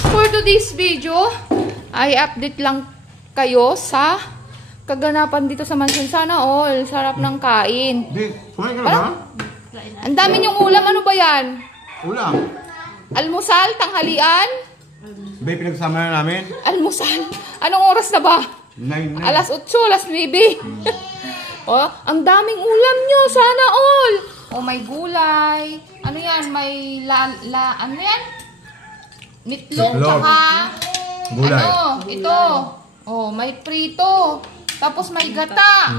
For today's video, ay update lang kayo sa kaganapan dito sa mansion. Sana all. Sarap ng kain. Kumain ka na ba? Ang dami niyong ulam. Ano ba yan? Ulam. Almusal? Tanghalian? Bay, pinagsama na namin. Almusal? Anong oras na ba? 9 na. Alas 8, alas 9. Oh, ang daming ulam nyo. Sana all. Oh, may gulay. Ano yan? May ano yan? Meatloaf. Tsaka gulay. ano? Ito. Oh, may prito. Tapos may gata.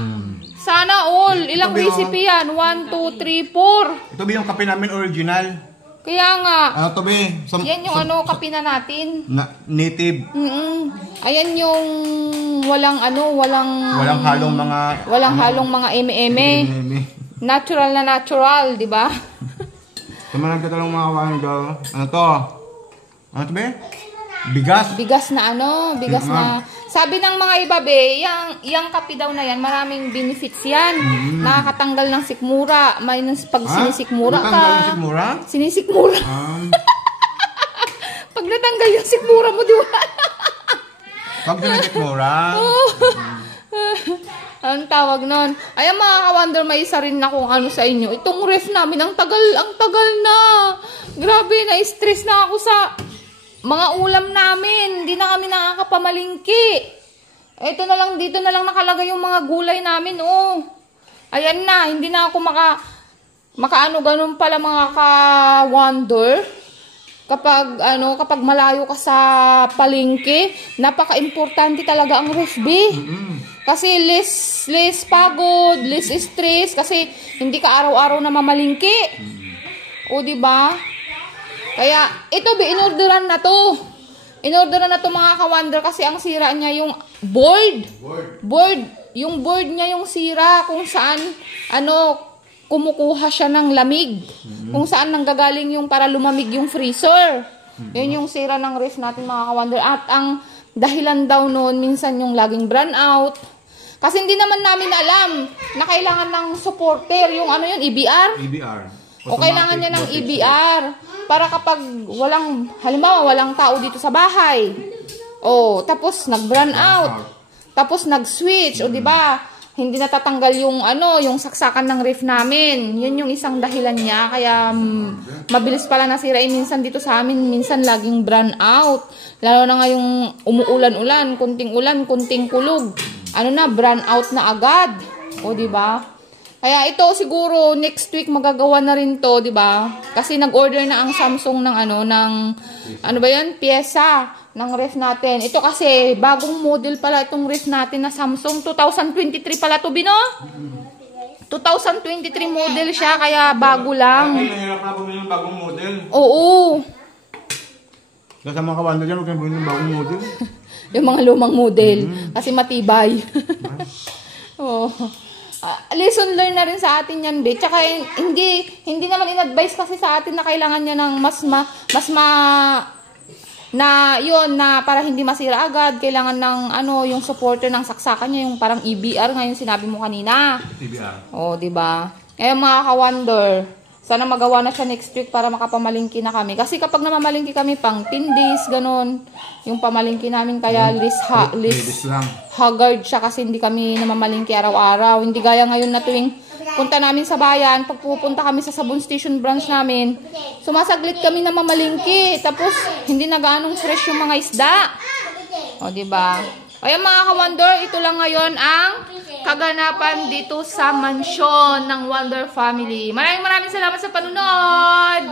Sana all. Ilang Ito, recipe yan? 1, 2, 3, 4. Ito ba yung kape namin original? Kaya nga. Ano to be? Yan yung kape na natin. Native. Ayan yung walang halong mga eme-eme. Natural na natural, di ba? Sa mga nagtatalong mga kawan daw. Ano to? Ano to be? Bigas. Bigas na bigas na. Sabi ng mga iba be, yung kape daw na yan, maraming benefits yan. Nakakatanggal ng sikmura. May pag sinisikmura ka. Sikmura? Sinisikmura. Pag natanggal yung sikmura mo, di ba? Pag sinisikmura? Ang tawag nun. Ayan mga ka-wonder, may isa rin na kung ano sa inyo. Itong ref namin, ang tagal na. Grabe, na-stress na ako sa mga ulam namin. Hindi na kami nakakapamalingki. Ito na lang, dito na lang nakalagay yung mga gulay namin, oh. Ayan na, hindi na ako makaano ganun pala mga ka-wonder. Kapag malayo ka sa palengke, napaka-importante talaga ang ref, B. Kasi less pagod, less stress, kasi hindi ka araw-araw na mamalingki. O, diba? Kaya, ito, inorderan na to. Inorderan na to mga ka-wonder kasi ang sira niya yung board. Yung board niya yung sira kung saan, kumukuha siya ng lamig. Kung saan nanggagaling yung para lumamig yung freezer. Yun yung sira ng ref natin mga ka-wonder. At ang dahilan daw noon, minsan yung laging brand out. Kasi hindi naman namin alam na kailangan ng supporter. Yung EBR? EBR. O kailangan niya ng EBR. Para kapag halimbawa, walang tao dito sa bahay. O, tapos nag-brand out. Tapos nag-switch. O, diba? Hindi natatanggal yung yung saksakan ng ref namin. Yun yung isang dahilan niya. Kaya mabilis pala nasira. Minsan dito sa amin, minsan laging brand out. Lalo na ngayong umuulan-ulan, kunting ulan, kunting kulog. Brand out na agad. O, diba? Kaya ito siguro next week magagawa na rin to, 'di ba? Kasi nag-order na ang Samsung ng pyesa ng ref natin. Ito kasi bagong model pala itong ref natin na Samsung 2023 pala to, Bino. 2023 model siya kaya bago lang. Ay, nahirap na bumili ng bagong model. Oo. Kasi mga kawan diyan, huwag kang bumili ng bagong model. Yung mga lumang model kasi matibay. Oh. Lesson learn na rin sa atin yan, be. Tsaka hindi naman in-advise kasi sa atin na kailangan niya ng na para hindi masira agad, kailangan ng yung supporter ng saksakan niya, yung parang EBR ngayon sinabi mo kanina. EBR. Oh, 'di ba? Ngayon mga ka-wonder, sana magawa na siya next week para makapamalingki na kami. Kasi kapag namamalingki kami pang 10 days, ganun, yung pamalingki namin kaya list haggard siya kasi hindi kami namamalingki araw-araw. Hindi gaya ngayon na tuwing punta namin sa bayan, pag pupunta kami sa Sabon Station branch namin, sumasaglit kami na mamalingki. Tapos, hindi na gaanong fresh yung mga isda. O, diba? Kaya mga ka-wonder, ito lang ngayon ang kaganapan dito sa mansyon ng Wonder Family. Maraming salamat sa panunod!